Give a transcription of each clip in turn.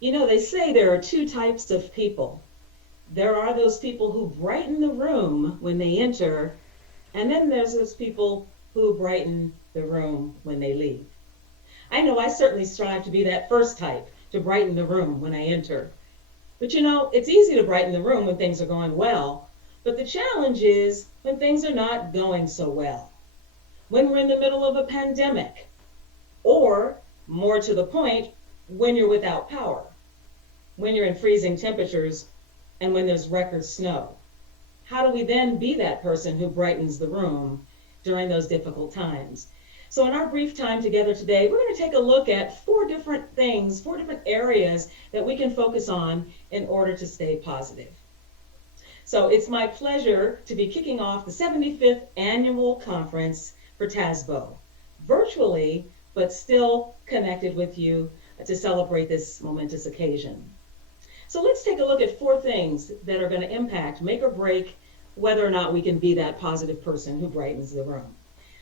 You know, they say there are two types of people. There are those people who brighten the room when they enter, and then there's those people who brighten the room when they leave. I know I certainly strive to be that first type, to brighten the room when I enter. But you know, it's easy to brighten the room when things are going well. But the challenge is when things are not going so well. When we're in the middle of a pandemic, or more to the point, when you're without power, when you're in freezing temperatures, and when there's record snow. How do we then be that person who brightens the room during those difficult times? So, in our brief time together today, we're going to take a look at four different things, four different areas that we can focus on in order to stay positive. So, it's my pleasure to be kicking off the 75th annual conference for TASBO, virtually, but still connected with you to celebrate this momentous occasion. So let's take a look at four things that are going to impact, make or break, whether or not we can be that positive person who brightens the room.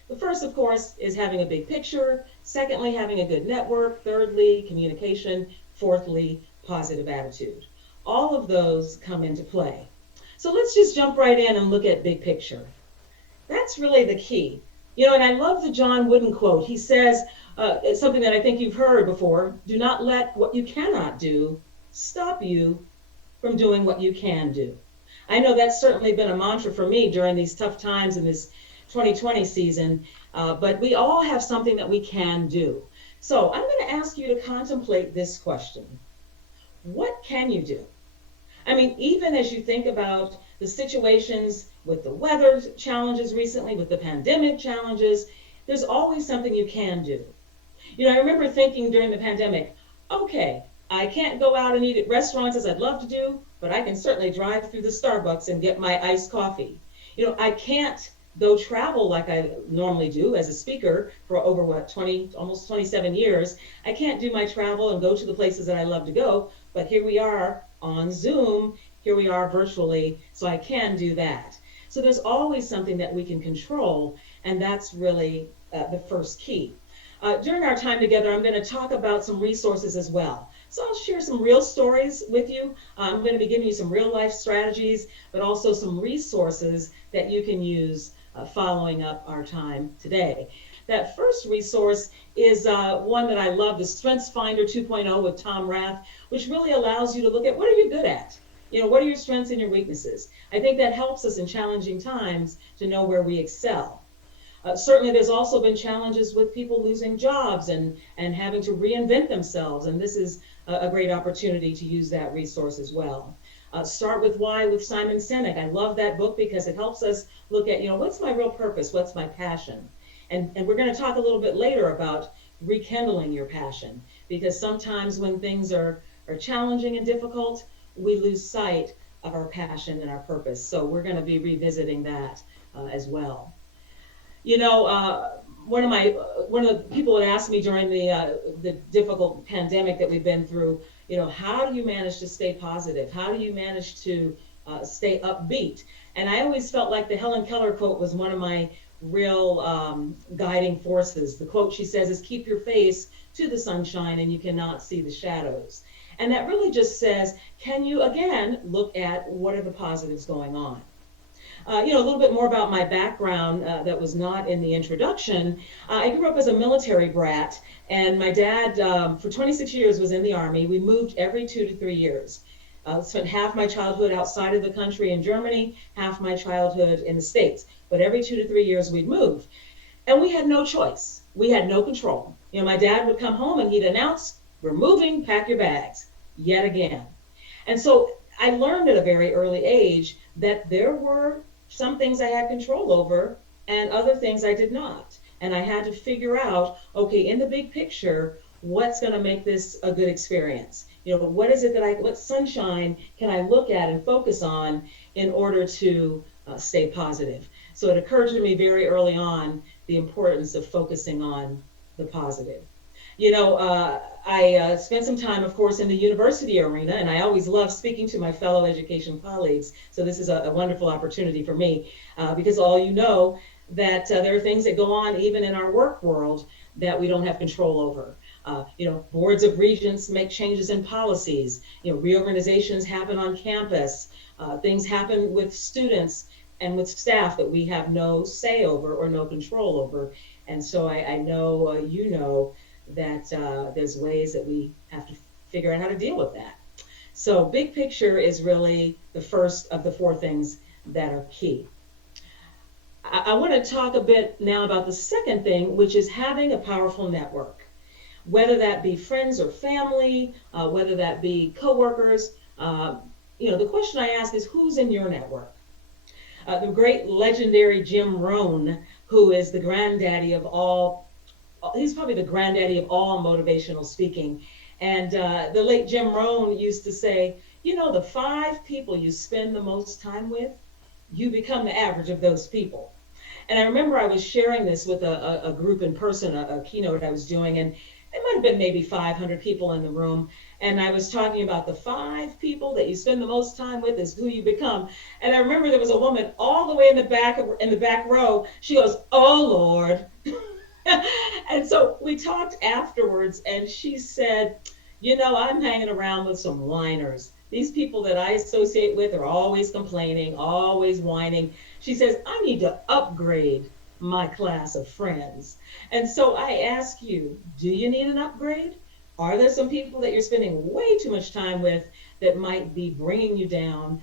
The first, of course, is having a big picture. Secondly, having a good network. Thirdly, communication. Fourthly, positive attitude. All of those come into play. So let's just jump right in and look at big picture. That's really the key. You know, and I love the John Wooden quote. He says, it's something that I think you've heard before: do not let what you cannot do stop you from doing what you can do. I know that's certainly been a mantra for me during these tough times in this 2020 season, but we all have something that we can do. So I'm going to ask you to contemplate this question. What can you do? I mean, even as you think about the situations with the weather challenges recently, with the pandemic challenges, there's always something you can do. You know, I remember thinking during the pandemic, okay, I can't go out and eat at restaurants as I'd love to do, but I can certainly drive through the Starbucks and get my iced coffee. You know, I can't go travel like I normally do as a speaker for over 20, almost 27 years. I can't do my travel and go to the places that I love to go, but here we are on Zoom, here we are virtually, so I can do that. So there's always something that we can control, and that's really the first key. During our time together, I'm going to talk about some resources as well. So I'll share some real stories with you. I'm going to be giving you some real life strategies, but also some resources that you can use following up our time today. That first resource is one that I love, the Strengths Finder 2.0 with Tom Rath, which really allows you to look at what are you good at? You know, what are your strengths and your weaknesses? I think that helps us in challenging times to know where we excel. Certainly, there's also been challenges with people losing jobs and having to reinvent themselves, and this is a great opportunity to use that resource as well. Start with Why with Simon Sinek. I love that book because it helps us look at, you know, what's my real purpose? What's my passion? And we're going to talk a little bit later about rekindling your passion, because sometimes when things are challenging and difficult, we lose sight of our passion and our purpose. So we're going to be revisiting that as well. You know, one of the people had asked me during the difficult pandemic that we've been through, you know, how do you manage to stay positive? How do you manage to stay upbeat? And I always felt like the Helen Keller quote was one of my real guiding forces. The quote she says is, "Keep your face to the sunshine and you cannot see the shadows." And that really just says, can you again look at what are the positives going on? You know, a little bit more about my background that was not in the introduction. I grew up as a military brat, and my dad, for 26 years, was in the Army. We moved every 2 to 3 years. Spent half my childhood outside of the country in Germany, half my childhood in the States. But every 2 to 3 years, we'd move. And we had no choice. We had no control. You know, my dad would come home and he'd announce, "We're moving, pack your bags," yet again. And so I learned at a very early age that there were some things I had control over and other things I did not. And I had to figure out, okay, in the big picture, what's going to make this a good experience? You know, what is it that what sunshine can I look at and focus on in order to stay positive? So it occurred to me very early on the importance of focusing on the positive. You know, I spent some time, of course, in the university arena, and I always love speaking to my fellow education colleagues. So this is a wonderful opportunity for me because all you know that there are things that go on even in our work world that we don't have control over. Boards of regents make changes in policies. Reorganizations happen on campus. Things happen with students and with staff that we have no say over or no control over. And so I know that there's ways that we have to figure out how to deal with that. So big picture is really the first of the four things that are key. I want to talk a bit now about the second thing, which is having a powerful network, whether that be friends or family, whether that be coworkers. The question I ask is, who's in your network? The great legendary Jim Rohn, who is the granddaddy of all, he's probably the granddaddy of all motivational speaking. And the late Jim Rohn used to say, the 5 people you spend the most time with, you become the average of those people. And I remember I was sharing this with a group in person, a keynote I was doing, and it might have been maybe 500 people in the room. And I was talking about the 5 people that you spend the most time with is who you become. And I remember there was a woman all the way in the back row. She goes, "Oh Lord." And so we talked afterwards, and she said, I'm hanging around with some whiners. These people that I associate with are always complaining, always whining. She says, I need to upgrade my class of friends. And so I ask you, do you need an upgrade? Are there some people that you're spending way too much time with that might be bringing you down,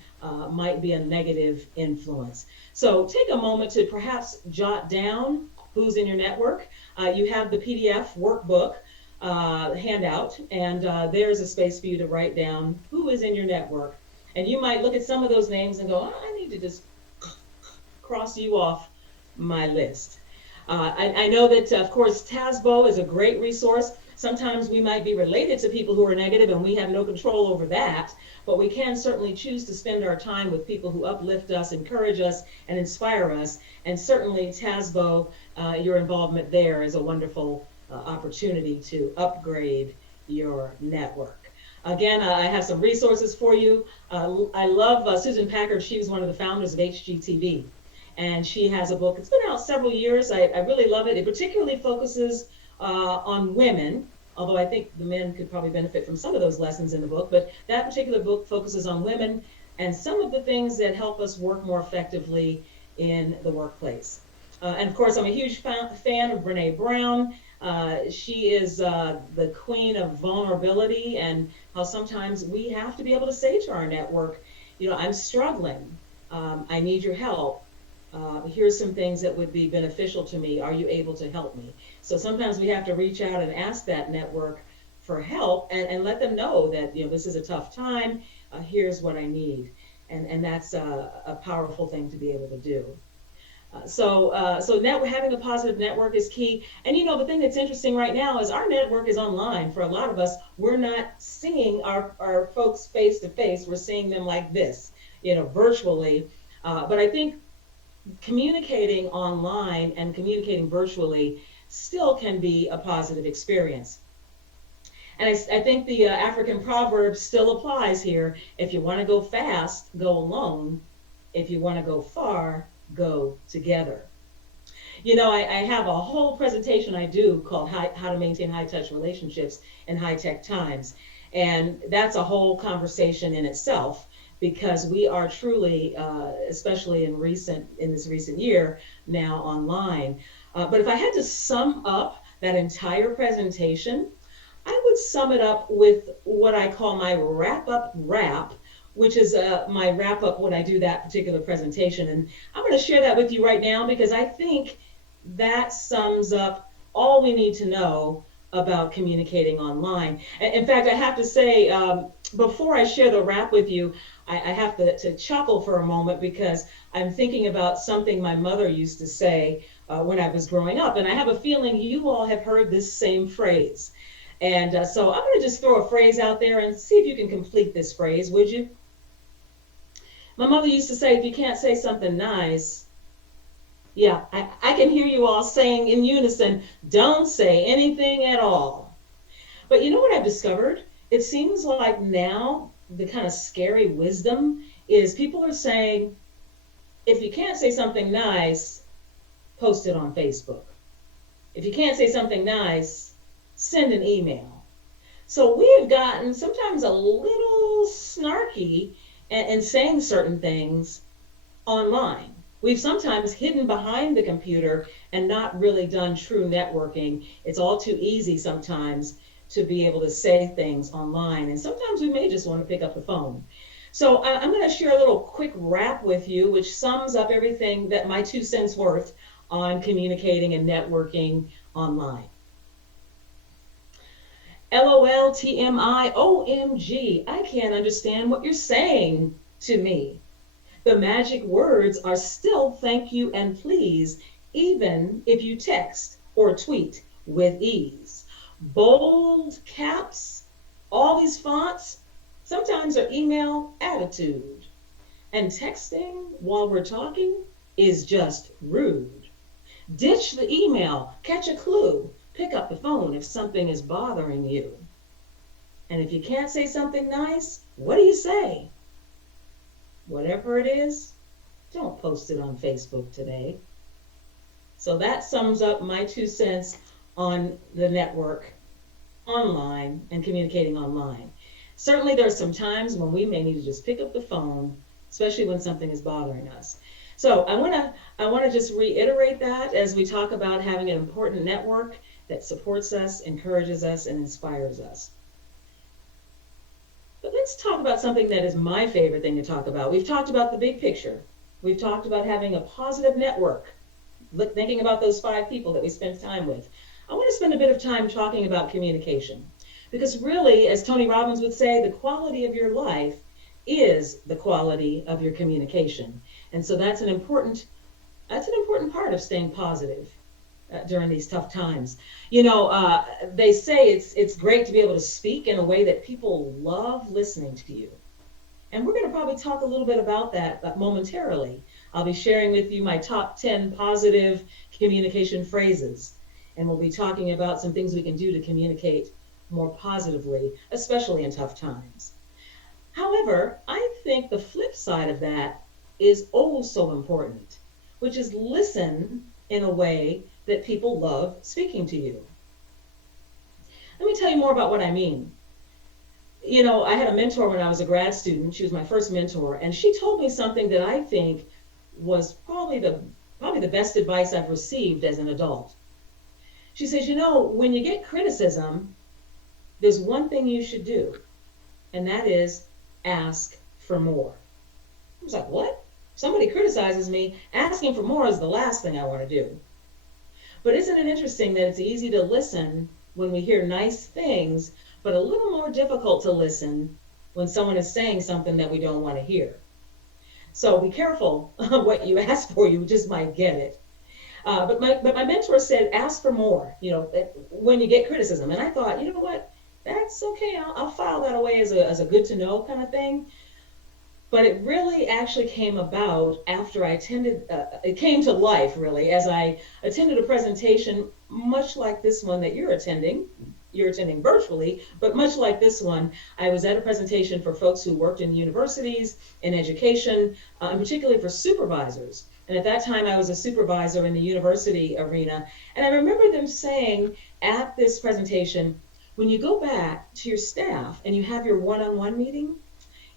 might be a negative influence? So take a moment to perhaps jot down who's in your network. You have the PDF workbook handout, and there's a space for you to write down who is in your network. And you might look at some of those names and go, I need to just cross you off my list. I know that, of course, TASBO is a great resource. Sometimes we might be related to people who are negative and we have no control over that, but we can certainly choose to spend our time with people who uplift us, encourage us, and inspire us. And certainly TASBO, your involvement there is a wonderful opportunity to upgrade your network. Again, I have some resources for you. I love Susan Packard. She was one of the founders of HGTV, and she has a book. It's been out several years. I really love it. It particularly focuses on women, although I think the men could probably benefit from some of those lessons in the book, but that particular book focuses on women and some of the things that help us work more effectively in the workplace. And of course, I'm a huge fan of Brene Brown. She is the queen of vulnerability, and how sometimes we have to be able to say to our network, I'm struggling. I need your help. Here's some things that would be beneficial to me. Are you able to help me? So sometimes we have to reach out and ask that network for help and let them know that, this is a tough time. Here's what I need. And that's a powerful thing to be able to do. So having a positive network is key. And the thing that's interesting right now is our network is online. For a lot of us, we're not seeing our folks face to face. We're seeing them like this, virtually. But I think communicating online and communicating virtually still can be a positive experience. And I think the African proverb still applies here. If you want to go fast, go alone. If you want to go far, go together. I have a whole presentation I do called How to Maintain High-Touch Relationships in High-Tech Times. And that's a whole conversation in itself, because we are truly, especially in this recent year, now online. But if I had to sum up that entire presentation, I would sum it up with what I call my wrap-up wrap, which is my wrap-up when I do that particular presentation. And I'm going to share that with you right now, because I think that sums up all we need to know about communicating online. In fact, I have to say, before I share the wrap with you, I have to chuckle for a moment, because I'm thinking about something my mother used to say when I was growing up. And I have a feeling you all have heard this same phrase. And so I'm going to just throw a phrase out there and see if you can complete this phrase, would you? My mother used to say, if you can't say something nice, yeah, I can hear you all saying in unison, don't say anything at all. But you know what I've discovered? It seems like now the kind of scary wisdom is people are saying, if you can't say something nice, post it on Facebook. If you can't say something nice, send an email. So we have gotten sometimes a little snarky and saying certain things online. We've sometimes hidden behind the computer and not really done true networking. It's all too easy sometimes to be able to say things online, and sometimes we may just want to pick up the phone. So I'm going to share a little quick wrap with you, which sums up everything that my 2 cents worth on communicating and networking online. LOL, TMI, OMG, I can't understand what you're saying to me. The magic words are still thank you and please, even if you text or tweet with ease. Bold caps, all these fonts, sometimes are email attitude. And texting while we're talking is just rude. Ditch the email, catch a clue, pick up the phone if something is bothering you. And if you can't say something nice, what do you say? Whatever it is, don't post it on Facebook today. So that sums up my 2 cents on the network online and communicating online. Certainly there are some times when we may need to just pick up the phone, especially when something is bothering us. So I want to just reiterate that as we talk about having an important network that supports us, encourages us, and inspires us. But let's talk about something that is my favorite thing to talk about. We've talked about the big picture. We've talked about having a positive network, thinking about those 5 people that we spent time with. I want to spend a bit of time talking about communication. Because really, as Tony Robbins would say, the quality of your life is the quality of your communication. And so that's an important part of staying positive during these tough times. They say it's great to be able to speak in a way that people love listening to you. And we're going to probably talk a little bit about that momentarily. I'll be sharing with you my top 10 positive communication phrases. And we'll be talking about some things we can do to communicate more positively, especially in tough times. However, I think the flip side of that is oh so important, which is listen in a way that people love speaking to you. Let me tell you more about what I mean. I had a mentor when I was a grad student. She was my first mentor, and she told me something that I think was probably the best advice I've received as an adult. She says, when you get criticism, there's one thing you should do, and that is ask for more. I was like, what? Somebody criticizes me, asking for more is the last thing I want to do. But isn't it interesting that it's easy to listen when we hear nice things, but a little more difficult to listen when someone is saying something that we don't want to hear? So be careful what you ask for, you just might get it. But my mentor said, ask for more, when you get criticism. And I thought, you know what, that's okay. I'll file that away as a good to know kind of thing. But it really actually came about after I attended, it came to life really, as I attended a presentation much like this one that you're attending virtually, but much like this one. I was at a presentation for folks who worked in universities, in education, and particularly for supervisors. And at that time I was a supervisor in the university arena. And I remember them saying at this presentation, when you go back to your staff and you have your one-on-one meeting,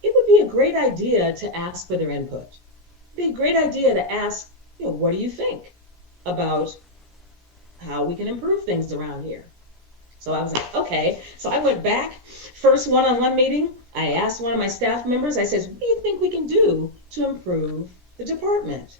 it would be a great idea to ask for their input. It'd be a great idea to ask, what do you think about how we can improve things around here? So I was like, okay. So I went back, first one-on-one meeting. I asked one of my staff members, I said, what do you think we can do to improve the department?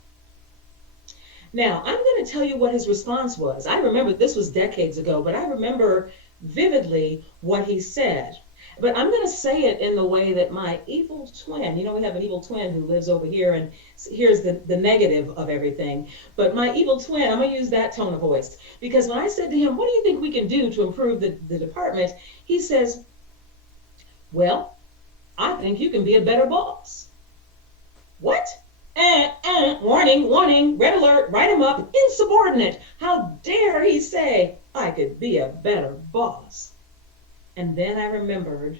Now, I'm going to tell you what his response was. I remember this was decades ago, but I remember vividly what he said. But I'm going to say it in the way that my evil twin, we have an evil twin who lives over here, and here's the negative of everything. But my evil twin, I'm going to use that tone of voice. Because when I said to him, what do you think we can do to improve the department? He says, well, I think you can be a better boss. What? Warning, red alert, write him up, insubordinate. How dare he say I could be a better boss? And then I remembered,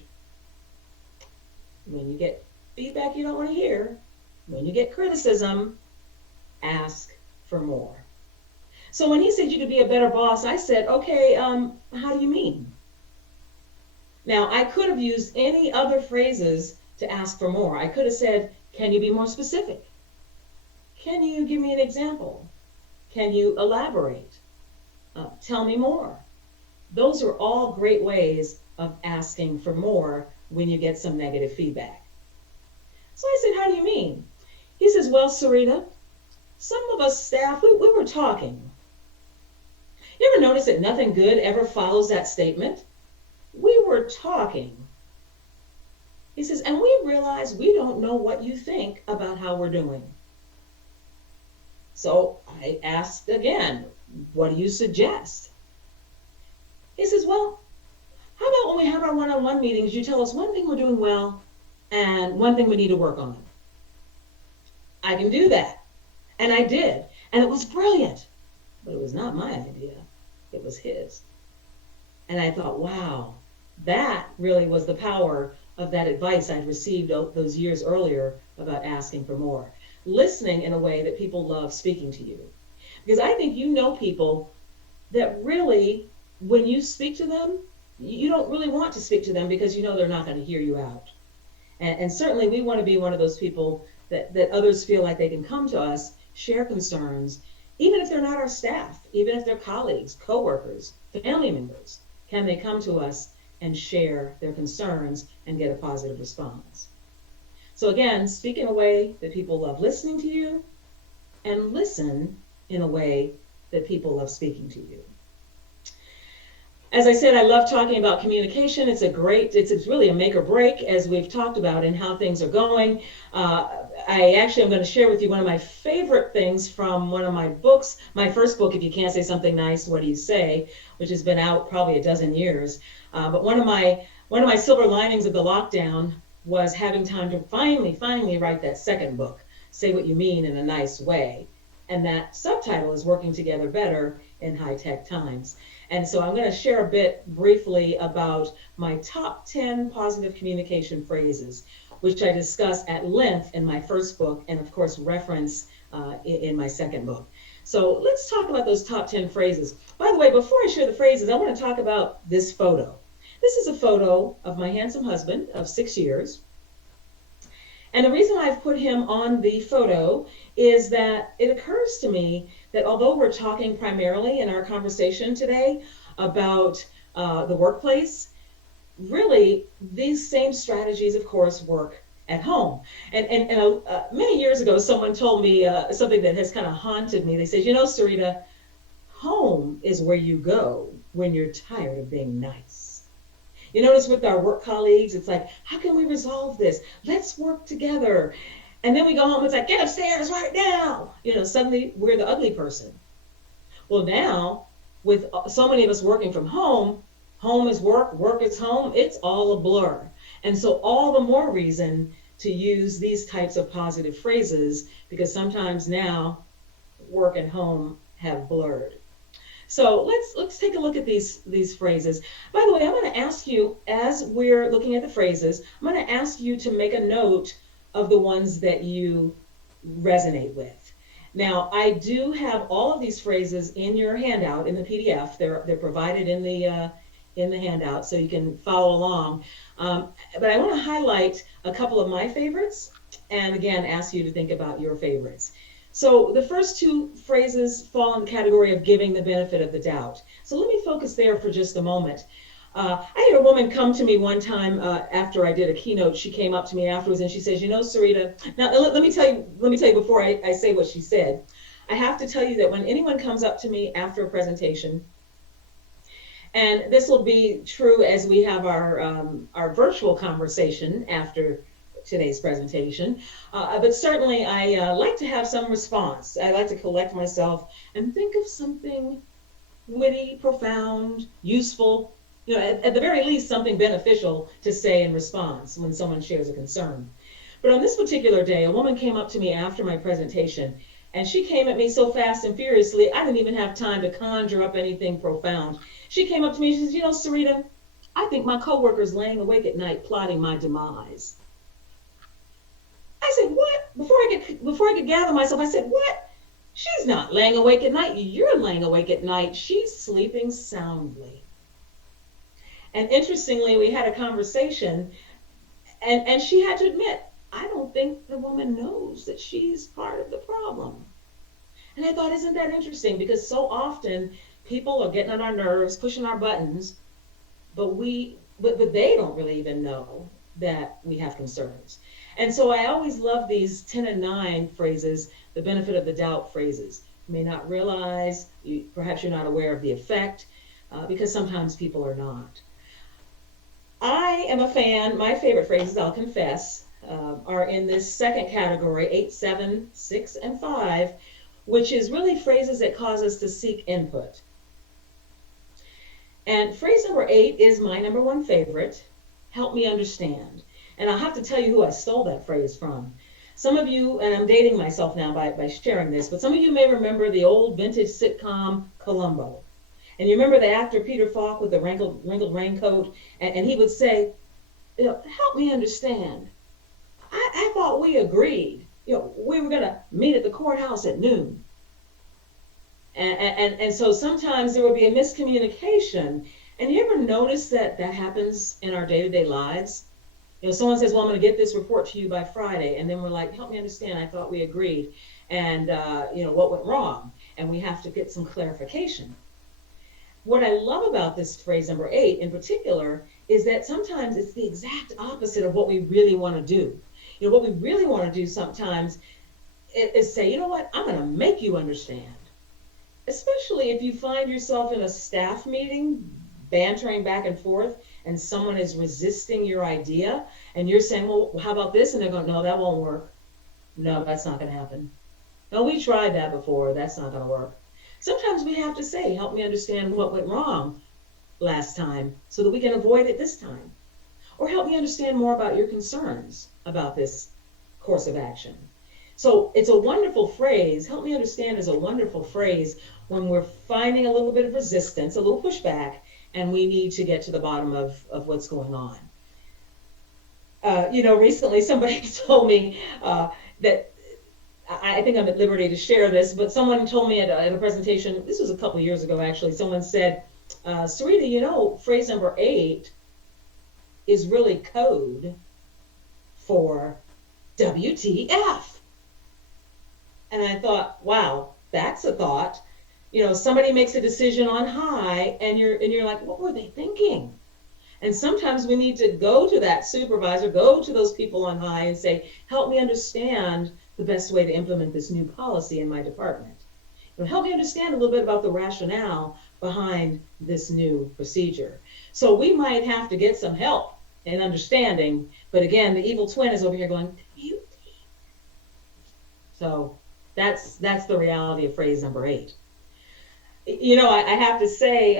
when you get feedback you don't want to hear, when you get criticism, ask for more. So when he said you could be a better boss, I said, okay, how do you mean? Now, I could have used any other phrases to ask for more. I could have said, can you be more specific? Can you give me an example? Can you elaborate? Tell me more. Those are all great ways of asking for more when you get some negative feedback. So I said, how do you mean? He says, well, Sarita, some of us staff, we were talking. You ever notice that nothing good ever follows that statement? We were talking. He says, and we realize we don't know what you think about how we're doing. So I asked again, what do you suggest? He says, well, how about when we have our one-on-one meetings, you tell us one thing we're doing well and one thing we need to work on. I can do that. And I did. And it was brilliant. But it was not my idea. It was his. And I thought, wow, that really was the power of that advice I'd received those years earlier about asking for more. Listening in a way that people love speaking to you. Because I think you know people that really, when you speak to them, you don't really want to speak to them because you know they're not going to hear you out. And certainly we want to be one of those people that others feel like they can come to us, share concerns, even if they're not our staff, even if they're colleagues, coworkers, family members. Can they come to us and share their concerns and get a positive response? So again, speak in a way that people love listening to you, and listen in a way that people love speaking to you. As I said, I love talking about communication. It's really a make or break, as we've talked about, in how things are going. I actually am going to share with you one of my favorite things from one of my books, my first book, If You Can't Say Something Nice, What Do You Say?, which has been out probably a dozen years. But one of my silver linings of the lockdown was having time to finally write that second book, Say What You Mean in a Nice Way. And that subtitle is Working Together Better in High-Tech Times. And so I'm going to share a bit briefly about my top 10 positive communication phrases, which I discuss at length in my first book and, of course, reference in my second book. So let's talk about those top 10 phrases. By the way, before I share the phrases, I want to talk about this photo. This is a photo of my handsome husband of 6 years. And the reason I've put him on the photo is that it occurs to me that although we're talking primarily in our conversation today about the workplace, really these same strategies, of course, work at home. And many years ago, someone told me something that has kind of haunted me. They said, you know, Sarita, home is where you go when you're tired of being nice. You notice with our work colleagues, it's like, how can we resolve this? Let's work together. And then we go home, it's like, get upstairs right now. You know, suddenly we're the ugly person. Well, now, with so many of us working from home, home is work, work is home, it's all a blur. And so all the more reason to use these types of positive phrases, because sometimes now work and home have blurred. So let's take a look at these phrases. By the way, I'm going to ask you, as we're looking at the phrases, I'm going to ask you to make a note of the ones that you resonate with. Now, I do have all of these phrases in your handout in the PDF. They're provided in the handout, so you can follow along. But I want to highlight a couple of my favorites, and again, ask you to think about your favorites. So the first two phrases fall in the category of giving the benefit of the doubt. So let me focus there for just a moment. I had a woman come to me one time after I did a keynote. She came up to me afterwards and she says, you know, Sarita, now let me tell you before I say what she said. I have to tell you that when anyone comes up to me after a presentation, and this will be true as we have our virtual conversation after today's presentation, but certainly I like to have some response. I like to collect myself and think of something witty, profound, useful, you know, at the very least something beneficial to say in response when someone shares a concern. But on this particular day, a woman came up to me after my presentation, and she came at me so fast and furiously, I didn't even have time to conjure up anything profound. She came up to me and she says, you know, Sarita, I think my coworker's laying awake at night plotting my demise. I said, what? Before I could gather myself, I said, what? She's not laying awake at night. You're laying awake at night. She's sleeping soundly. And interestingly, we had a conversation, and she had to admit, I don't think the woman knows that she's part of the problem. And I thought, isn't that interesting? Because so often people are getting on our nerves, pushing our buttons, but they don't really even know that we have concerns. And so I always love these 10 and 9 phrases, the benefit of the doubt phrases. You may not realize, perhaps you're not aware of the effect, because sometimes people are not. I am a fan, my favorite phrases, I'll confess, are in this second category, 8, 7, 6, and 5, which is really phrases that cause us to seek input. And phrase number 8 is my number one favorite, help me understand. And I'll have to tell you who I stole that phrase from. Some of you, and I'm dating myself now by sharing this, but some of you may remember the old vintage sitcom Columbo. And you remember the actor Peter Falk with the wrinkled raincoat, and he would say, help me understand. I thought we agreed. We were going to meet at the courthouse at noon. And so sometimes there would be a miscommunication. And you ever notice that happens in our day-to-day lives? Someone says, well, I'm going to get this report to you by Friday. And then we're like, help me understand. I thought we agreed. And, what went wrong? And we have to get some clarification. What I love about this phrase number 8 in particular is that sometimes it's the exact opposite of what we really want to do. What we really want to do sometimes is say, you know what, I'm going to make you understand. Especially if you find yourself in a staff meeting, bantering back and forth, and someone is resisting your idea, and you're saying, well, how about this? And they're going, no, that won't work. No, that's not going to happen. No, we tried that before. That's not going to work. Sometimes we have to say, help me understand what went wrong last time so that we can avoid it this time. Or help me understand more about your concerns about this course of action. So it's a wonderful phrase. Help me understand is a wonderful phrase when we're finding a little bit of resistance, a little pushback, and we need to get to the bottom of what's going on. Recently somebody told me that I think I'm at liberty to share this, but someone told me at a presentation, this was a couple years ago actually, someone said, Sarita, phrase number 8 is really code for WTF. And I thought, wow, that's a thought. Somebody makes a decision on high and you're like, what were they thinking? And sometimes we need to go to that supervisor, go to those people on high and say, help me understand the best way to implement this new policy in my department. Help me understand a little bit about the rationale behind this new procedure. So we might have to get some help in understanding, but again, the evil twin is over here going, you. So that's the reality of phrase number 8. I have to say,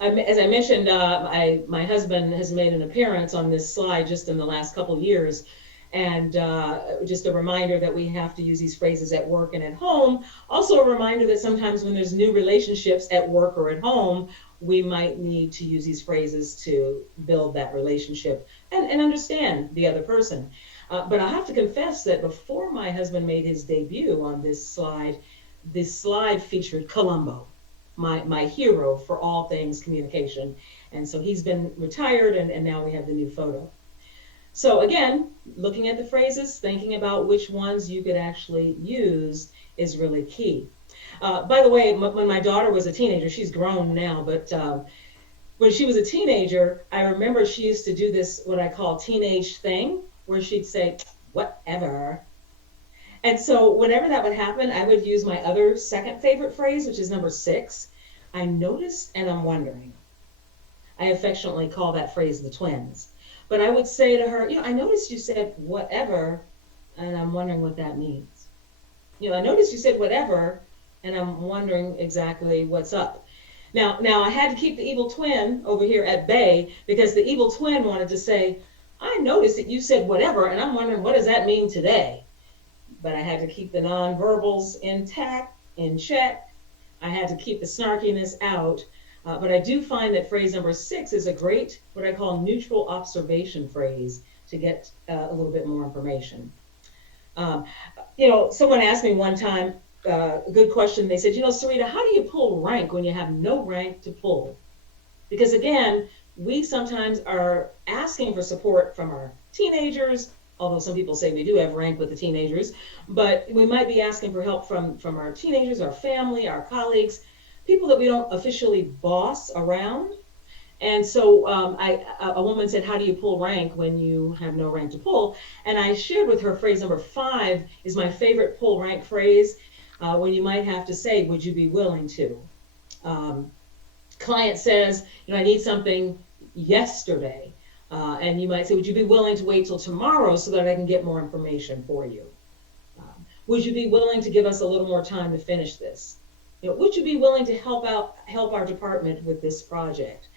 as I mentioned, my husband has made an appearance on this slide just in the last couple of years. And just a reminder that we have to use these phrases at work and at home. Also a reminder that sometimes when there's new relationships at work or at home, we might need to use these phrases to build that relationship and understand the other person. But I have to confess that before my husband made his debut on this slide featured Columbo, my hero for all things communication. And so he's been retired and now we have the new photo. So again, looking at the phrases, thinking about which ones you could actually use is really key. By the way, when my daughter was a teenager, she's grown now, but when she was a teenager, I remember she used to do this, what I call teenage thing, where she'd say, whatever. And so whenever that would happen, I would use my other second favorite phrase, which is number 6. I noticed and I'm wondering. I affectionately call that phrase the twins. But I would say to her, I noticed you said whatever, and I'm wondering what that means. I noticed you said whatever, and I'm wondering exactly what's up. Now I had to keep the evil twin over here at bay because the evil twin wanted to say, I noticed that you said whatever, and I'm wondering what does that mean today? But I had to keep the nonverbals intact, in check. I had to keep the snarkiness out. But I do find that phrase number 6 is a great, what I call neutral observation phrase to get a little bit more information. Um, Someone asked me one time a good question. They said, Sarita, how do you pull rank when you have no rank to pull? Because again, we sometimes are asking for support from our teenagers, although some people say we do have rank with the teenagers, but we might be asking for help from our teenagers, our family, our colleagues, people that we don't officially boss around. And so a woman said, how do you pull rank when you have no rank to pull? And I shared with her phrase number 5 is my favorite pull rank phrase, when you might have to say, would you be willing to? Um, Client says, I need something yesterday. And you might say, would you be willing to wait till tomorrow so that I can get more information for you? Would you be willing to give us a little more time to finish this? Would you be willing to help our department with this project?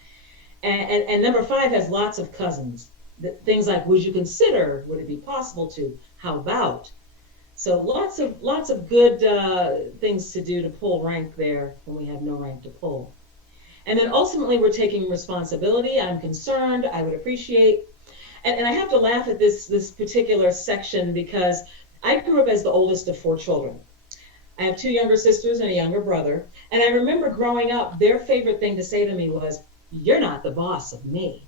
And number 5 has lots of cousins. Things like, would you consider? Would it be possible to? How about? So lots of good things to do to pull rank there when we have no rank to pull. And then ultimately, we're taking responsibility. I'm concerned. I would appreciate. And I have to laugh at this particular section because I grew up as the oldest of 4 children. I have 2 younger sisters and a younger brother. And I remember growing up, their favorite thing to say to me was, you're not the boss of me.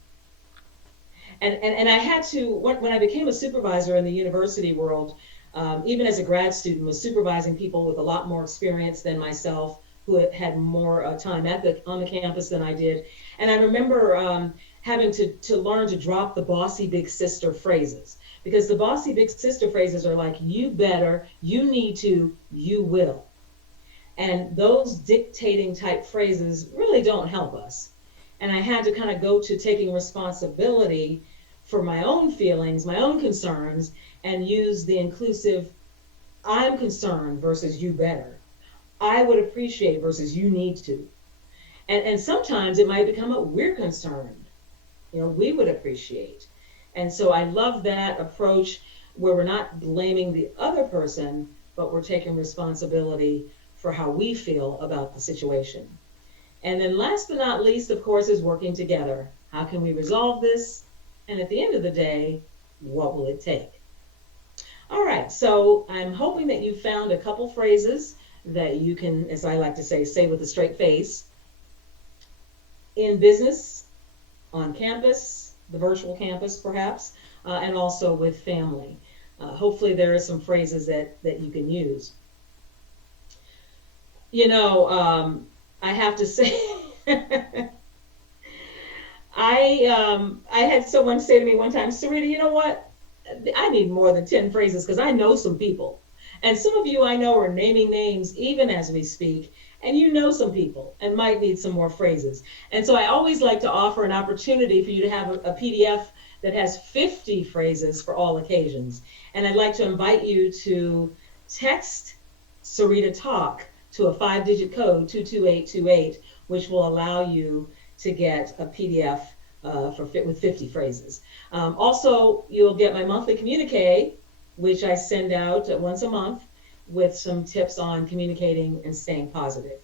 And I had to, when I became a supervisor in the university world, even as a grad student, was supervising people with a lot more experience than myself, who had more time on the campus than I did. And I remember having to learn to drop the bossy big sister phrases, because the bossy big sister phrases are like, you better, you need to, you will. And those dictating type phrases really don't help us. And I had to kind of go to taking responsibility for my own feelings, my own concerns, and use the inclusive, I'm concerned versus you better. I would appreciate versus you need to. And sometimes it might become a we're concerned. We would appreciate. And so I love that approach where we're not blaming the other person, but we're taking responsibility for how we feel about the situation. And then last but not least, of course, is working together. How can we resolve this? And at the end of the day, what will it take? All right, so I'm hoping that you found a couple phrases that you can, as I like to say with a straight face, in business, on campus, the virtual campus perhaps, and also with family. Hopefully there are some phrases that you can use. I have to say, I had someone say to me one time, Sarita, you know what? I need more than 10 phrases because I know some people. And some of you I know are naming names even as we speak, and you know some people and might need some more phrases. And so I always like to offer an opportunity for you to have a PDF that has 50 phrases for all occasions. And I'd like to invite you to text Sarita Talk to a 5-digit code, 22828, which will allow you to get a PDF with 50 phrases. Also, you'll get my monthly communique, which I send out once a month with some tips on communicating and staying positive.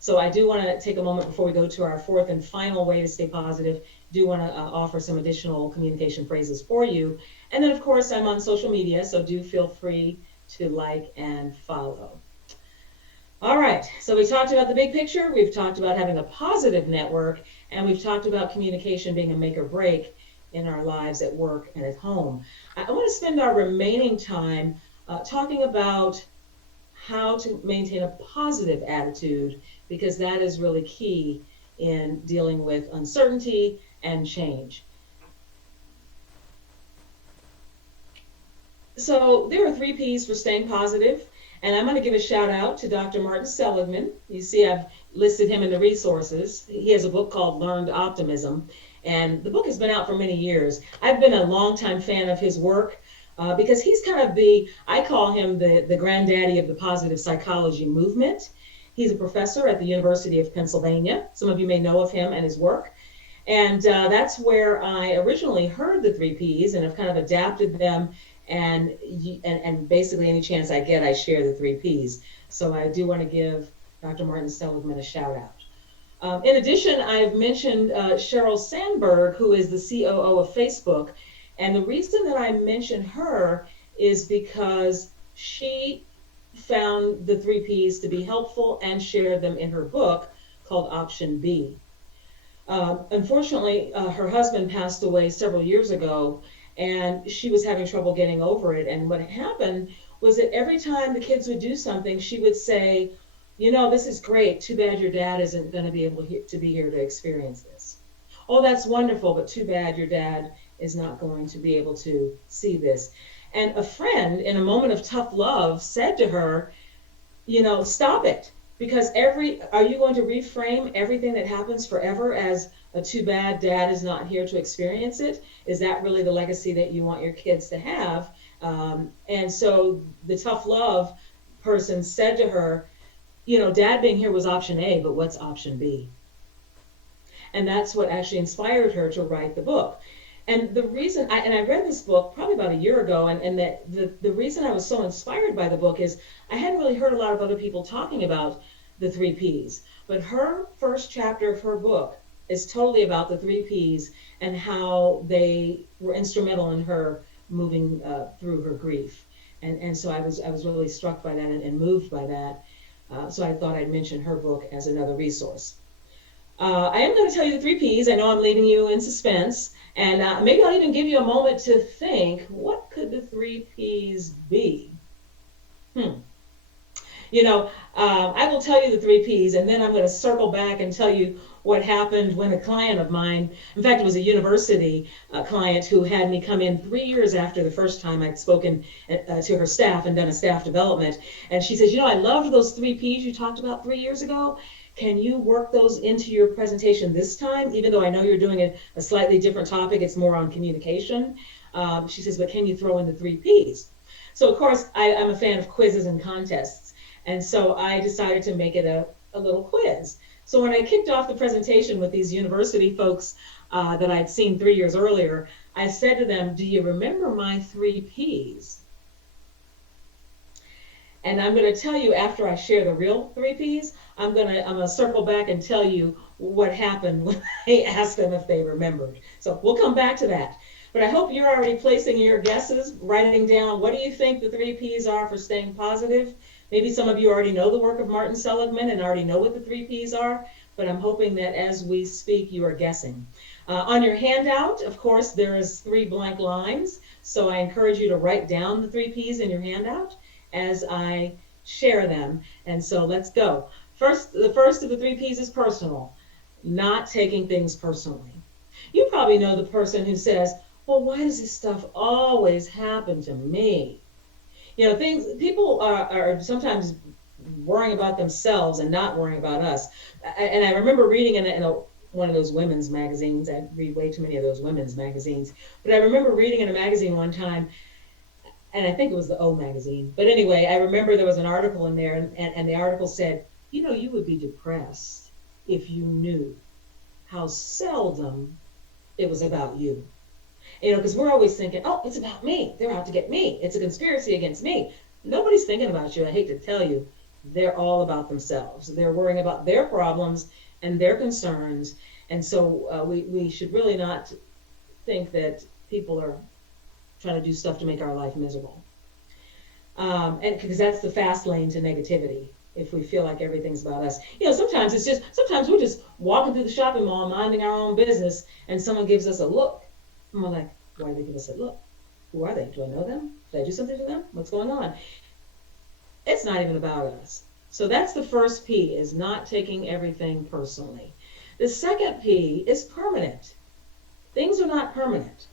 So I do want to take a moment before we go to our 4th and final way to stay positive, do want to offer some additional communication phrases for you. And then, of course, I'm on social media, so do feel free to like and follow. All right, so we talked about the big picture, we've talked about having a positive network, and we've talked about communication being a make or break in our lives at work and at home. I want to spend our remaining time talking about how to maintain a positive attitude, because that is really key in dealing with uncertainty and change. So there are 3 P's for staying positive. And I'm going to give a shout out to Dr. Martin Seligman. You see, I've listed him in the resources. He has a book called Learned Optimism, and the book has been out for many years. I've been a longtime fan of his work because he's kind of I call him the granddaddy of the positive psychology movement. He's a professor at the University of Pennsylvania. Some of you may know of him and his work. And that's where I originally heard the 3 Ps and have kind of adapted them. And basically any chance I get, I share the 3 Ps. So I do want to give Dr. Martin Seligman a shout out. In addition, I've mentioned Sheryl Sandberg, who is the COO of Facebook. And the reason that I mention her is because she found the three P's to be helpful and shared them in her book called Option B. Unfortunately, her husband passed away several years ago, and she was having trouble getting over it. And what happened was that every time the kids would do something, she would say, "You know, this is great. Too bad your dad isn't going to be able to be here to experience this. Oh, that's wonderful, but too bad your dad is not going to be able to see this." And a friend, in a moment of tough love, said to her, "Stop it. Because are you going to reframe everything that happens forever as a too bad dad is not here to experience it? Is that really the legacy that you want your kids to have?" And so the tough love person said to her, "Dad being here was option A, but what's option B?" And that's what actually inspired her to write the book. And the reason I read this book probably about a year ago, and the reason I was so inspired by the book is I hadn't really heard a lot of other people talking about the three P's. But her first chapter of her book is totally about the three P's and how they were instrumental in her moving through her grief. And so I was really struck by that and moved by that. So I thought I'd mention her book as another resource. I am going to tell you the three P's. I know I'm leaving you in suspense. And maybe I'll even give you a moment to think, what could the three P's be? I will tell you the three P's, and then I'm going to circle back and tell you what happened when a client of mine, in fact, it was a university client who had me come in 3 years after the first time I'd spoken to her staff and done a staff development. And she says, "I loved those three P's you talked about 3 years ago. Can you work those into your presentation this time? Even though I know you're doing a slightly different topic, it's more on communication." She says, "But can you throw in the three P's?" So, of course, I'm a fan of quizzes and contests. And so I decided to make it a little quiz. So when I kicked off the presentation with these university folks that I'd seen 3 years earlier, I said to them, "Do you remember my three P's?" And I'm going to tell you after I share the real three P's, I'm going to circle back and tell you what happened when I asked them if they remembered. So we'll come back to that. But I hope you're already placing your guesses, writing down what do you think the three P's are for staying positive. Maybe some of you already know the work of Martin Seligman and already know what the three P's are, but I'm hoping that as we speak, you are guessing. On your handout, of course, there is 3 blank lines, so I encourage you to write down the three P's in your handout as I share them. And so let's go. The first of the three P's is personal, not taking things personally. You probably know the person who says, "Well, why does this stuff always happen to me?" People are sometimes worrying about themselves and not worrying about us. And I remember reading in one of those women's magazines. I read way too many of those women's magazines. But I remember reading in a magazine one time, and I think it was the O magazine. But anyway, I remember there was an article in there, and the article said, "You would be depressed if you knew how seldom it was about you." Because we're always thinking, "Oh, it's about me. They're out to get me. It's a conspiracy against me." Nobody's thinking about you. I hate to tell you, they're all about themselves. They're worrying about their problems and their concerns. And so we should really not think that people are trying to do stuff to make our life miserable. And because that's the fast lane to negativity. If we feel like everything's about us, sometimes we're just walking through the shopping mall, minding our own business, and someone gives us a look. And we're like, "Why did they give us a look? Who are they? Do I know them? Did I do something to them? What's going on?" It's not even about us. So that's the first P, is not taking everything personally. The second P is permanent. Things are not permanent.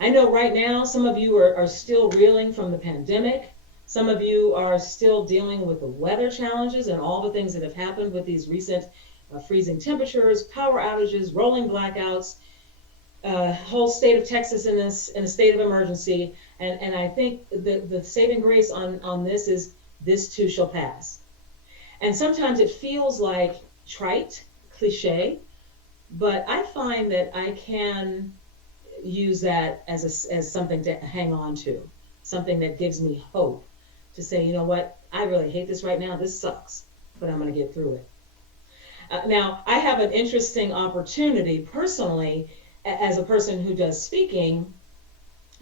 I know right now some of you are still reeling from the pandemic. Some of you are still dealing with the weather challenges and all the things that have happened with these recent freezing temperatures, power outages, rolling blackouts, whole state of Texas in a state of emergency. And I think the saving grace on this is this too shall pass. And sometimes it feels like trite, cliche, but I find that I can use that as something to hang on to, something that gives me hope to say, "You know what, I really hate this right now. This sucks, but I'm going to get through it." Now, I have an interesting opportunity personally as a person who does speaking,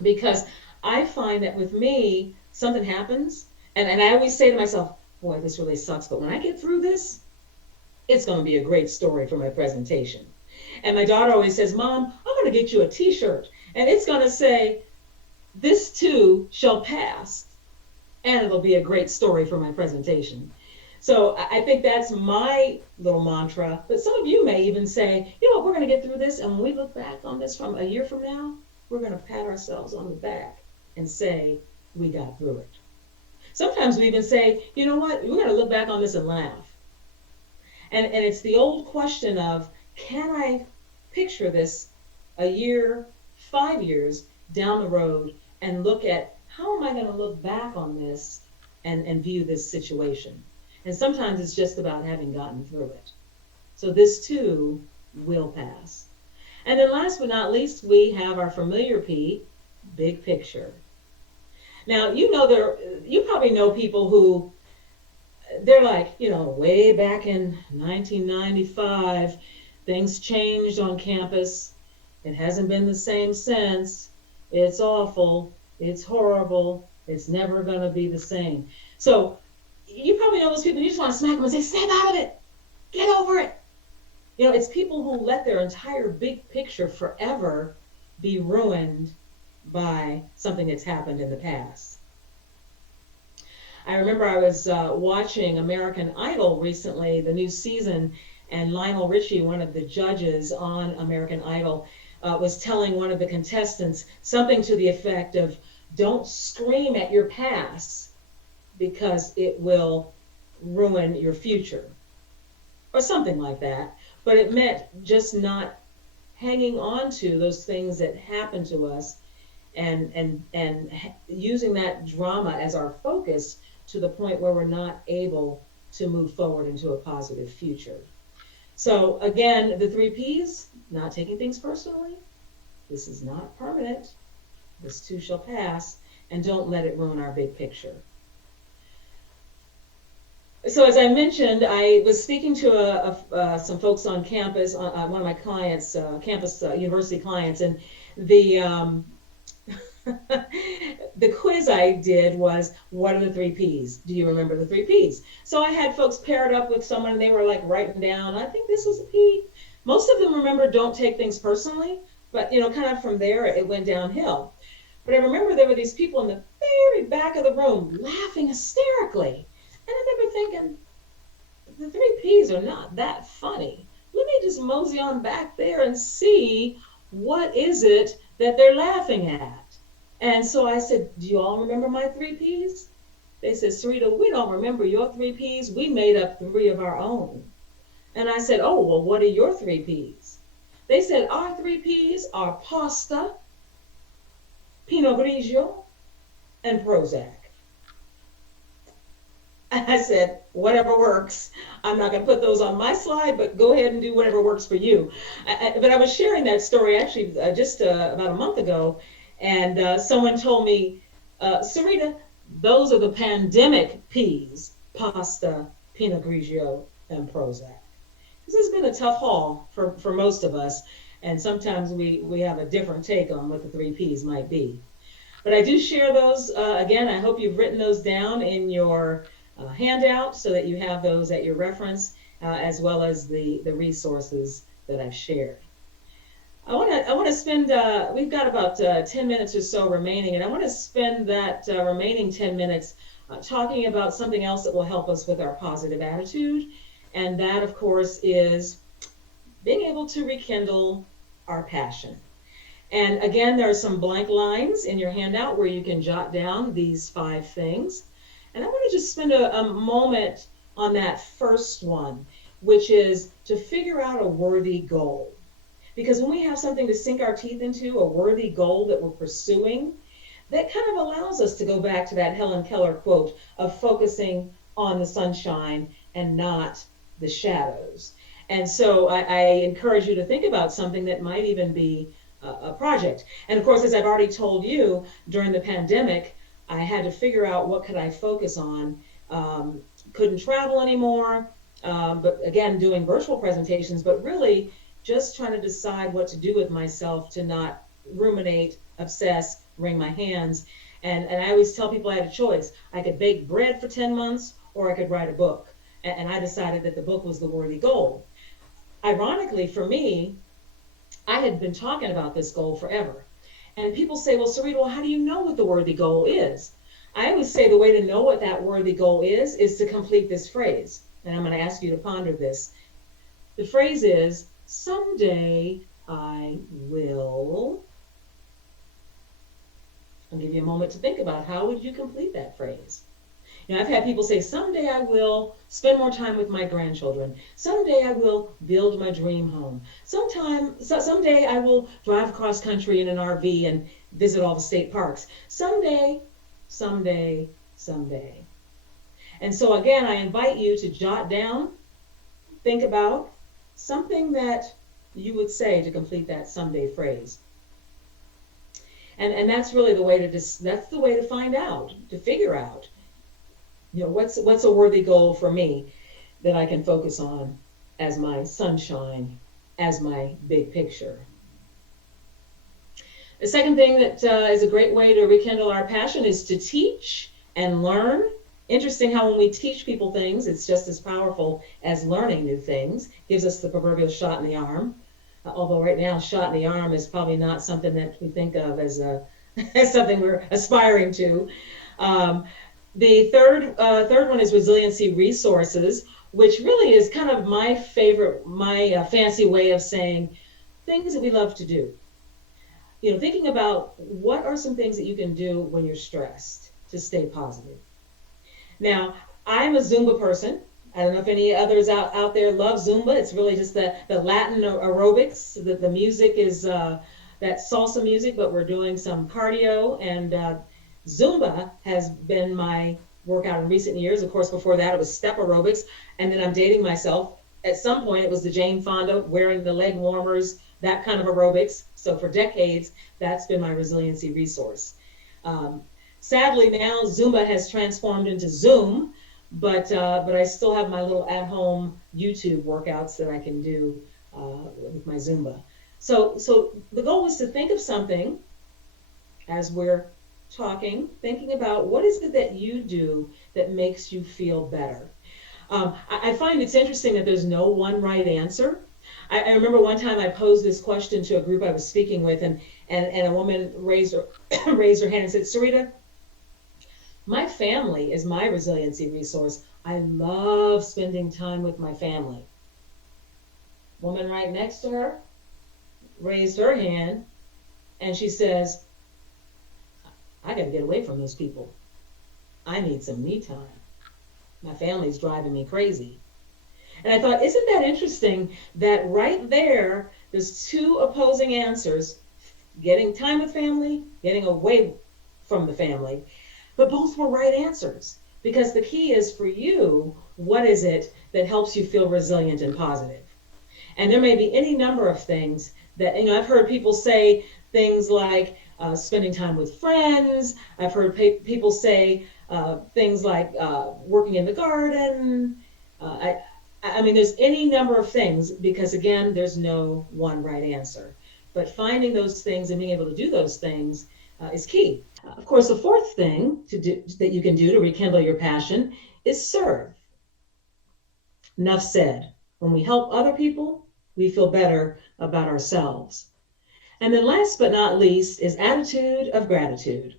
because I find that with me, something happens, and I always say to myself, boy, this really sucks, but when I get through this, it's going to be a great story for my presentation. And my daughter always says, Mom, I'm going to get you a t-shirt, and it's going to say, this too shall pass, and it'll be a great story for my presentation. So I think that's my little mantra. But some of you may even say, you know what, we're going to get through this, and when we look back on this from a year from now, we're going to pat ourselves on the back and say, we got through it. Sometimes we even say, you know what, we're going to look back on this and laugh. And it's the old question of, can I picture this a year, 5 years down the road and look at how am I going to look back on this and view this situation? And sometimes it's just about having gotten through it. So this too will pass. And then last but not least, we have our familiar P, big picture. Now, you probably know people who, they're like, way back in 1995, things changed on campus. It hasn't been the same since. It's awful. It's horrible. It's never going to be the same. So you probably know those people. You just want to smack them and say, snap out of it. Get over it. It's people who let their entire big picture forever be ruined by something that's happened in the past. I remember I was watching American Idol recently, the new season, and Lionel Richie, one of the judges on American Idol, was telling one of the contestants something to the effect of, don't scream at your past because it will ruin your future, or something like that. But it meant just not hanging on to those things that happened to us and using that drama as our focus to the point where we're not able to move forward into a positive future. So again, the 3 Ps, not taking things personally. This is not permanent. This too shall pass, and don't let it ruin our big picture. So as I mentioned, I was speaking to some folks on campus, one of my clients, campus university clients, and the the quiz I did was, what are the 3 Ps? Do you remember the 3 Ps? So I had folks paired up with someone, and they were like writing down, I think this was a P. Most of them remember don't take things personally, but kind of from there it went downhill. But I remember there were these people in the very back of the room laughing hysterically. And I remember thinking, the 3 Ps are not that funny. Let me just mosey on back there and see what is it that they're laughing at. And so I said, do you all remember my 3 Ps? They said, Sarita, we don't remember your 3 Ps. We made up 3 of our own. And I said, oh, well, what are your 3 Ps? They said, our 3 Ps are pasta, Pinot Grigio, and Prozac. I said, whatever works. I'm not going to put those on my slide, but go ahead and do whatever works for you. But I was sharing that story actually just about a month ago, and someone told me, Sarita, those are the pandemic Ps, pasta, Pinot Grigio, and Prozac. This has been a tough haul for most of us, and sometimes we have a different take on what the 3 Ps might be. But I do share those. Again, I hope you've written those down in your handout so that you have those at your reference, as well as the resources that I've shared. I want to spend, we've got about 10 minutes or so remaining, and I want to spend that remaining 10 minutes talking about something else that will help us with our positive attitude, and that, of course, is being able to rekindle our passion. And again, there are some blank lines in your handout where you can jot down these 5 things. And I want to just spend a moment on that first one, which is to figure out a worthy goal. Because when we have something to sink our teeth into, a worthy goal that we're pursuing, that kind of allows us to go back to that Helen Keller quote of focusing on the sunshine and not the shadows. And so I encourage you to think about something that might even be a project. And of course, as I've already told you, during the pandemic, I had to figure out what could I focus on. Couldn't travel anymore, but again, doing virtual presentations, but really just trying to decide what to do with myself to not ruminate, obsess, wring my hands. And I always tell people I had a choice. I could bake bread for 10 months or I could write a book. And I decided that the book was the worthy goal. Ironically, for me, I had been talking about this goal forever. And people say, well, Sarita, well, how do you know what the worthy goal is? I always say the way to know what that worthy goal is to complete this phrase. And I'm going to ask you to ponder this. The phrase is, someday I will. I'll give you a moment to think about how would you complete that phrase. You know, I've had people say, someday I will spend more time with my grandchildren. Someday I will build my dream home. Someday I will drive across country in an RV and visit all the state parks. Someday, someday, someday. And so again, I invite you to jot down, think about something that you would say to complete that someday phrase. And that's really the way to find out, to figure out, you know, what's a worthy goal for me that I can focus on as my sunshine, as my big picture. The second thing that is a great way to rekindle our passion is to teach and learn. Interesting how when we teach people things, it's just as powerful as learning new things. Gives us the proverbial shot in the arm. Although right now, shot in the arm is probably not something that we think of as as something we're aspiring to. The third one is resiliency resources, which really is kind of my favorite, my fancy way of saying things that we love to do. You know, thinking about what are some things that you can do when you're stressed to stay positive. Now, I'm a Zumba person. I don't know if any others out there love Zumba. It's really just the Latin aerobics. The music is that salsa music, but we're doing some cardio. And Zumba has been my workout in recent years. Of course, before that, it was step aerobics. And then I'm dating myself. At some point, it was the Jane Fonda, wearing the leg warmers, that kind of aerobics. So for decades, that's been my resiliency resource. Sadly, now Zumba has transformed into Zoom. But I still have my little at-home YouTube workouts that I can do with my Zumba. So the goal is to think of something as we're talking, thinking about what is it that you do that makes you feel better. I find it's interesting that there's no one right answer. I remember one time I posed this question to a group I was speaking with, and a woman raised her raised her hand and said, Sarita, my family is my resiliency resource. I love spending time with my family. Woman right next to her raised her hand and she says, I got to get away from those people. I need some me time. My family's driving me crazy. And I thought, isn't that interesting that right there's two opposing answers, getting time with family, getting away from the family. But both were right answers, because the key is for you, what is it that helps you feel resilient and positive? And there may be any number of things that, you know, I've heard people say things like spending time with friends. I've heard people say things like working in the garden. I mean, there's any number of things, because again, there's no one right answer. But finding those things and being able to do those things is key. Of course, the fourth thing that you can do to rekindle your passion is serve. Enough said. When we help other people, we feel better about ourselves. And then last but not least is attitude of gratitude.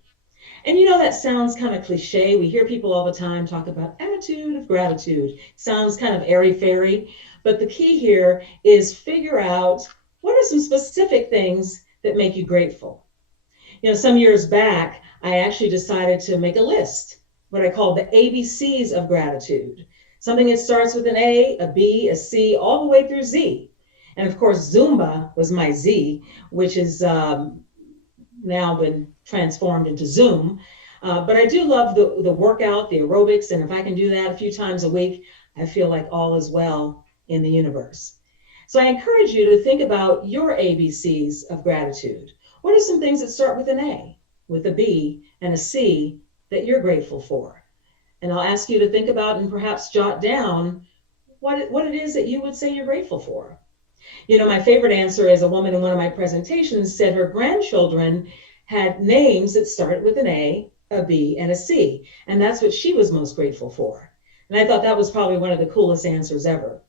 And you know, that sounds kind of cliche. We hear people all the time talk about attitude of gratitude. Sounds kind of airy-fairy. But the key here is figure out what are some specific things that make you grateful. You know, some years back, I actually decided to make a list, what I call the ABCs of gratitude. Something that starts with an A, a B, a C, all the way through Z. And of course, Zumba was my Z, which is now been transformed into Zoom. But I do love the workout, the aerobics, and if I can do that a few times a week, I feel like all is well in the universe. So I encourage you to think about your ABCs of gratitude. What are some things that start with an A, with a B, and a C that you're grateful for? And I'll ask you to think about and perhaps jot down what it is that you would say you're grateful for. You know, my favorite answer is a woman in one of my presentations said her grandchildren had names that started with an A, a B, and a C. And that's what she was most grateful for. And I thought that was probably one of the coolest answers ever.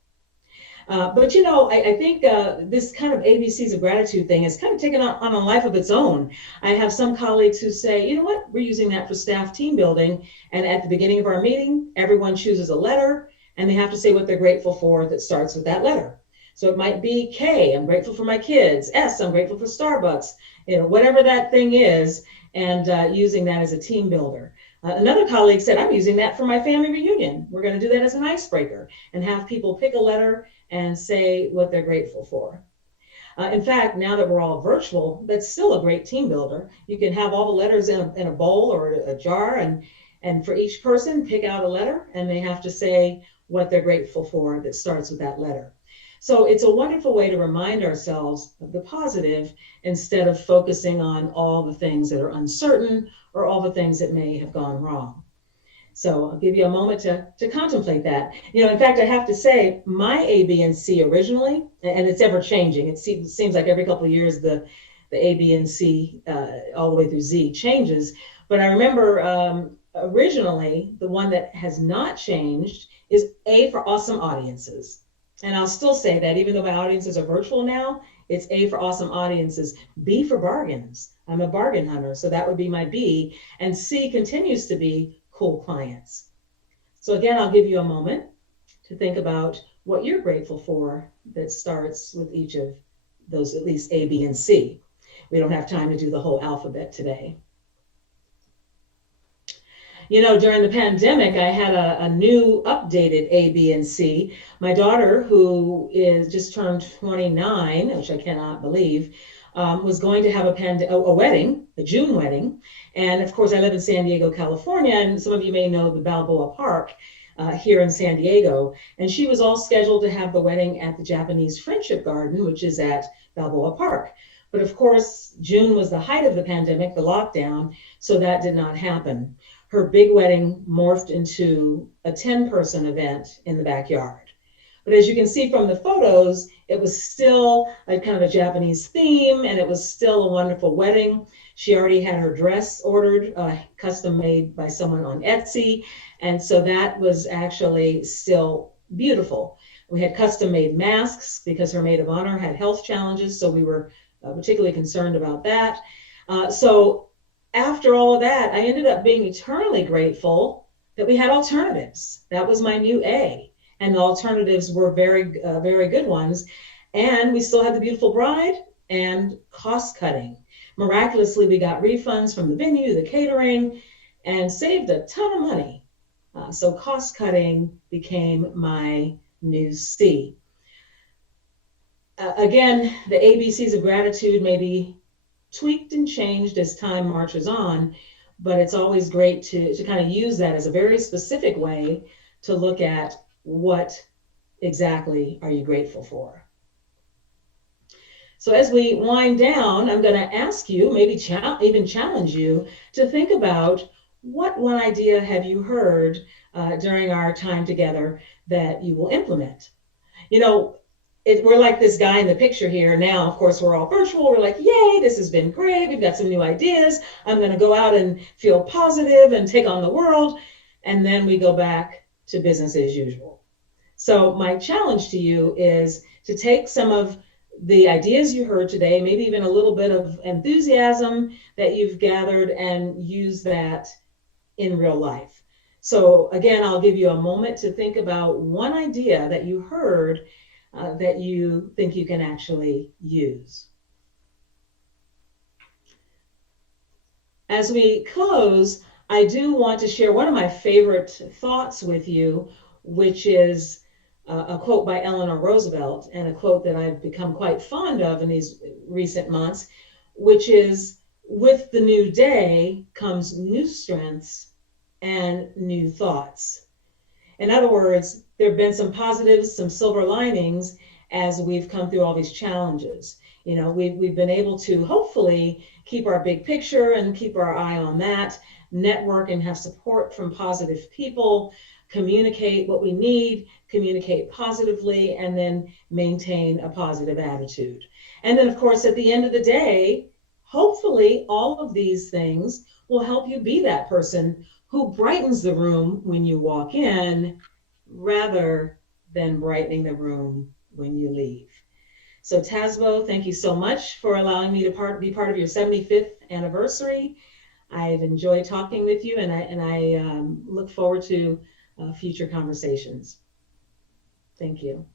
But I think this kind of ABCs of gratitude thing has kind of taken on a life of its own. I have some colleagues who say, you know what, we're using that for staff team building. And at the beginning of our meeting, everyone chooses a letter and they have to say what they're grateful for that starts with that letter. So it might be K, I'm grateful for my kids. S, I'm grateful for Starbucks. Whatever that thing is, and using that as a team builder. Another colleague said, I'm using that for my family reunion. We're going to do that as an icebreaker and have people pick a letter and say what they're grateful for. In fact, now that we're all virtual, that's still a great team builder. You can have all the letters in a bowl or a jar, and for each person, pick out a letter, and they have to say what they're grateful for that starts with that letter. So it's a wonderful way to remind ourselves of the positive instead of focusing on all the things that are uncertain or all the things that may have gone wrong. So I'll give you a moment to contemplate that. In fact, I have to say my A, B, and C originally, and it's ever changing. It seems like every couple of years the A, B, and C all the way through Z changes. But I remember originally the one that has not changed is A for awesome audiences. And I'll still say that even though my audiences are virtual now, it's A for awesome audiences. B for bargains. I'm a bargain hunter, so that would be my B. And C continues to be cool clients. So again, I'll give you a moment to think about what you're grateful for that starts with each of those, at least A, B, and C. We don't have time to do the whole alphabet today. During the pandemic, I had a new updated A, B, and C. My daughter, who is just turned 29, which I cannot believe, was going to have a wedding, a June wedding. And of course, I live in San Diego, California, and some of you may know the Balboa Park here in San Diego. And she was all scheduled to have the wedding at the Japanese Friendship Garden, which is at Balboa Park. But of course, June was the height of the pandemic, the lockdown, so that did not happen. Her big wedding morphed into a 10-person event in the backyard. But as you can see from the photos, it was still a kind of a Japanese theme, and it was still a wonderful wedding. She already had her dress ordered, custom made by someone on Etsy. And so that was actually still beautiful. We had custom made masks because her maid of honor had health challenges. So we were particularly concerned about that. So after all of that, I ended up being eternally grateful that we had alternatives. That was my new A. And the alternatives were very, very good ones. And we still had the beautiful bride and cost cutting. Miraculously, we got refunds from the venue, the catering, and saved a ton of money. So cost cutting became my new C. Again, the ABCs of gratitude may be tweaked and changed as time marches on, but it's always great to kind of use that as a very specific way to look at what exactly are you grateful for. So as we wind down, I'm going to ask you, maybe even challenge you to think about what one idea have you heard during our time together that you will implement. We're like this guy in the picture here. Now, of course, we're all virtual. We're like, yay, this has been great. We've got some new ideas. I'm going to go out and feel positive and take on the world. And then we go back to business as usual. So my challenge to you is to take some of the ideas you heard today, maybe even a little bit of enthusiasm that you've gathered, and use that in real life. So again, I'll give you a moment to think about one idea that you heard that you think you can actually use. As we close, I do want to share one of my favorite thoughts with you, which is a quote by Eleanor Roosevelt, and a quote that I've become quite fond of in these recent months, which is, with the new day comes new strengths and new thoughts. In other words, there have been some positives, some silver linings as we've come through all these challenges. We've been able to hopefully keep our big picture and keep our eye on that, network and have support from positive people, communicate what we need, communicate positively, and then maintain a positive attitude. And then, of course, at the end of the day, hopefully all of these things will help you be that person who brightens the room when you walk in rather than brightening the room when you leave. So Tasbo, thank you so much for allowing me to be part of your 75th anniversary. I've enjoyed talking with you, and I look forward to future conversations. Thank you.